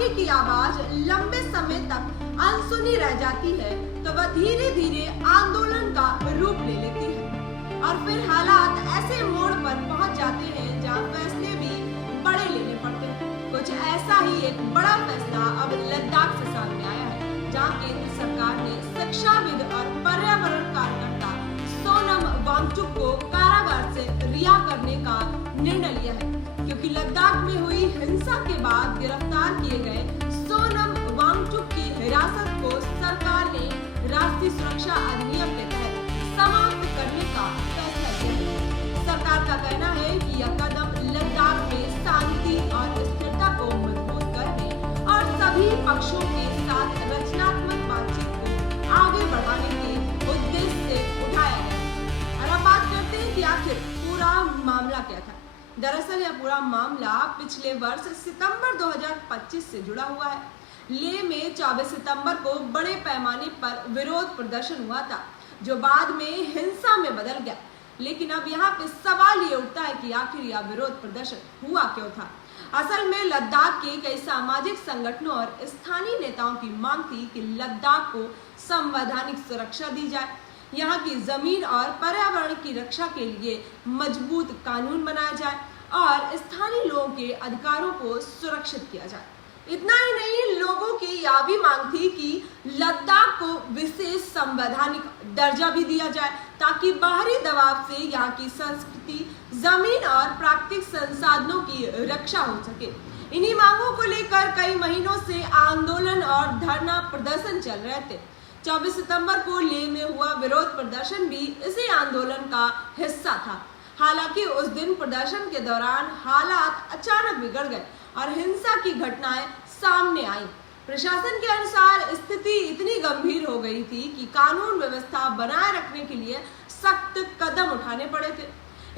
लद्दाखी की आवाज लंबे समय तक अनसुनी रह जाती है तो वह धीरे धीरे आंदोलन का रूप ले लेती है और फिर हालात ऐसे मोड़ पर पहुंच जाते हैं जहां फैसले भी बड़े लेने पड़ते हैं। कुछ ऐसा ही एक बड़ा फैसला अब लद्दाख से सामने आया है, जहां केंद्र सरकार ने शिक्षाविद और पर्यावरण कार्यकर्ता सोनम वांगचुक को कारागार से रिहा करने का निर्णय लिया है, क्योंकि लद्दाख में हुई हिंसा के बाद गिरफ्तार किए गए सोनम वांगचुक की हिरासत को सरकार ने राष्ट्रीय सुरक्षा अधिनियम के तहत समाप्त करने का फैसला किया है। सरकार का कहना है कि यह कदम लद्दाख में शांति और स्थिरता को मजबूत करने और सभी पक्षों के साथ रचनात्मक बातचीत को आगे बढ़ाने के उद्देश्य से उठाया गया है। और अब बात करते हैं कि आखिर पूरा मामला क्या था। दरअसल यह पूरा मामला पिछले वर्ष सितंबर 2025 से जुड़ा हुआ है। लेह में 24 सितंबर को बड़े पैमाने पर विरोध प्रदर्शन हुआ था, जो बाद में हिंसा में बदल गया। लेकिन अब यहाँ पे सवाल ये उठता है कि आखिर यह विरोध प्रदर्शन हुआ क्यों था। असल में लद्दाख के कई सामाजिक संगठनों और स्थानीय नेताओं की मांग थी कि लद्दाख को संवैधानिक सुरक्षा दी जाए, यहाँ की जमीन और पर्यावरण की रक्षा के लिए मजबूत कानून बनाया जाए और स्थानीय लोगों के अधिकारों को सुरक्षित किया जाए। इतना ही नहीं, लोगों की यह भी मांग थी कि लद्दाख को विशेष संवैधानिक दर्जा भी दिया जाए, ताकि बाहरी दबाव से यहाँ की संस्कृति, जमीन और प्राकृतिक संसाधनों की रक्षा हो सके। इन्हीं मांगों को लेकर कई महीनों से आंदोलन और धरना प्रदर्शन चल रहे थे। 24 सितंबर को लेह में हुआ विरोध प्रदर्शन भी इसी आंदोलन का हिस्सा था। हालांकि उस दिन प्रदर्शन के दौरान हालात अचानक बिगड़ गए और हिंसा की घटनाएं सामने आई। प्रशासन के अनुसार स्थिति इतनी गंभीर हो गई थी कि कानून व्यवस्था बनाए रखने के लिए सख्त कदम उठाने पड़े थे।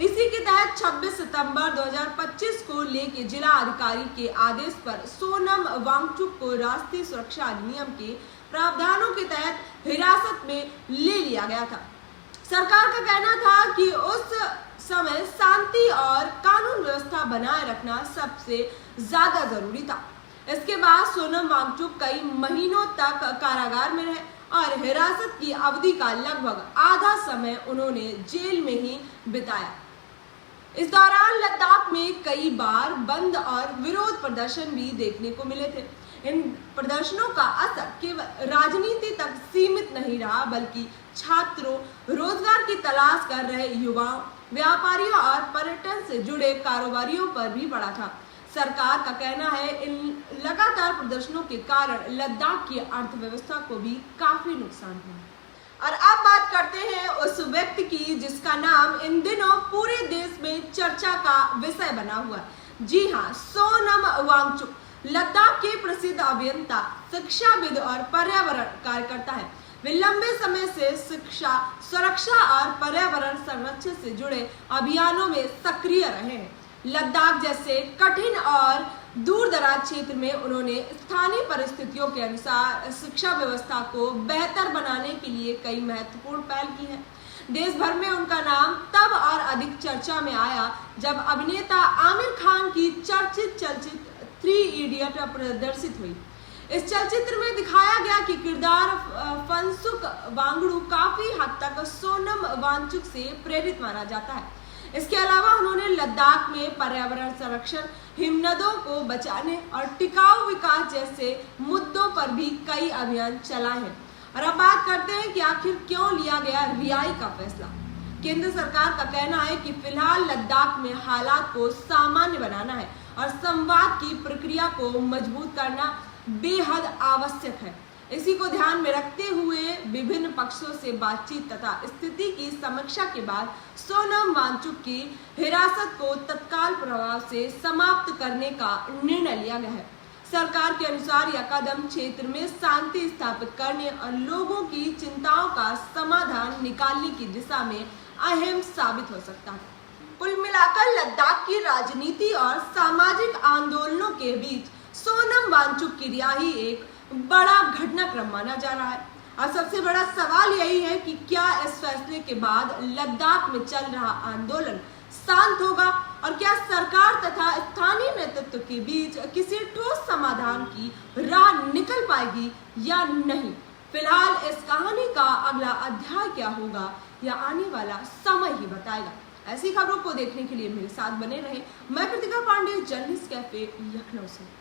इसी के तहत 26 सितंबर 2025 को लेह के जिला अधिकारी के आदेश पर सोनम वांगचुक को राष्ट्रीय सुरक्षा अधिनियम के प्रावधानों के तहत हिरासत में ले लिया गया था। सरकार का कहना था कि उस समय शांति और कानून व्यवस्था बनाए रखना सबसे ज्यादा जरूरी था। इसके बाद सोनम वांगचुक कई महीनों तक कारागार में रहे और हिरासत की अवधि का लगभग आधा समय उन्होंने जेल में ही बिताया। इस दौरान लद्दाख में कई बार बंद और विरोध प्रदर्शन भी देखने को मिले थे। इन प्रदर्शनों का असर केवल राजनीति तक सीमित नहीं रहा, बल्कि छात्रों, रोजगार की तलाश कर रहे युवाओं, व्यापारियों और पर्यटन से जुड़े कारोबारियों पर भी पड़ा था। सरकार का कहना है इन लगातार प्रदर्शनों के कारण लद्दाख की अर्थव्यवस्था को भी काफी नुकसान हुआ। और अब बात करते हैं उस व्यक्ति की जिसका नाम इन दिनों पूरे देश में चर्चा का विषय बना हुआ है। जी हाँ, सोनम वांगचुक लद्दाख के प्रसिद्ध अभियंता, शिक्षाविद और पर्यावरण कार्यकर्ता है। वे लंबे समय से शिक्षा, सुरक्षा और पर्यावरण संरक्षण से जुड़े अभियानों में सक्रिय रहे हैं। लद्दाख जैसे कठिन और दूर दराज क्षेत्र में उन्होंने स्थानीय परिस्थितियों के अनुसार शिक्षा व्यवस्था को बेहतर बनाने के लिए कई महत्वपूर्ण पहल की है। देश भर में उनका नाम तब और अधिक चर्चा में आया जब अभिनेता आमिर खान की चर्चित चलचित्र 3 इडियट प्रदर्शित हुई। इस चलचित्र में दिखाया गया कि किरदार फंसुक वांगडू काफी हद तक सोनम वांगचुक से प्रेरित माना जाता है। इसके अलावा उन्होंने लद्दाख में पर्यावरण संरक्षण, हिमनदों को बचाने और टिकाऊ विकास जैसे मुद्दों पर भी कई अभियान चलाए हैं। और अब बात करते हैं कि आखिर क्यों लिया गया रिहाई का फैसला। केंद्र सरकार का कहना है कि फिलहाल लद्दाख में हालात को सामान्य बनाना है और संवाद की प्रक्रिया को मजबूत करना बेहद आवश्यक है। इसी को ध्यान में रखते हुए विभिन्न पक्षों से बातचीत तथा स्थिति की समीक्षा के बाद सोनम वांगचुक की हिरासत को तत्काल प्रभाव से समाप्त करने का निर्णय लिया गया है। सरकार के अनुसार यह कदम क्षेत्र में शांति स्थापित करने और लोगों की चिंताओं का समाधान निकालने की दिशा में अहम साबित हो सकता है। कुल मिलाकर लद्दाख की राजनीति और सामाजिक आंदोलनों के बीच सोनम वांगचुक की रिहाई एक बड़ा घटनाक्रम माना जा रहा है। और सबसे बड़ा सवाल यही है कि क्या इस फैसले के बाद लद्दाख में चल रहा आंदोलन शांत होगा और क्या सरकार तथा स्थानीय नेतृत्व के बीच किसी ठोस समाधान की राह निकल पाएगी या नहीं? फिलहाल इस कहानी का अगला अध्याय क्या होगा, या आने वाला समय ही बताएगा। ऐसी खबरों को देखने के लिए मेरे साथ बने रहे। मैं कृतिका पांडे, जर्नलिस्ट कैफे, लखनऊ से।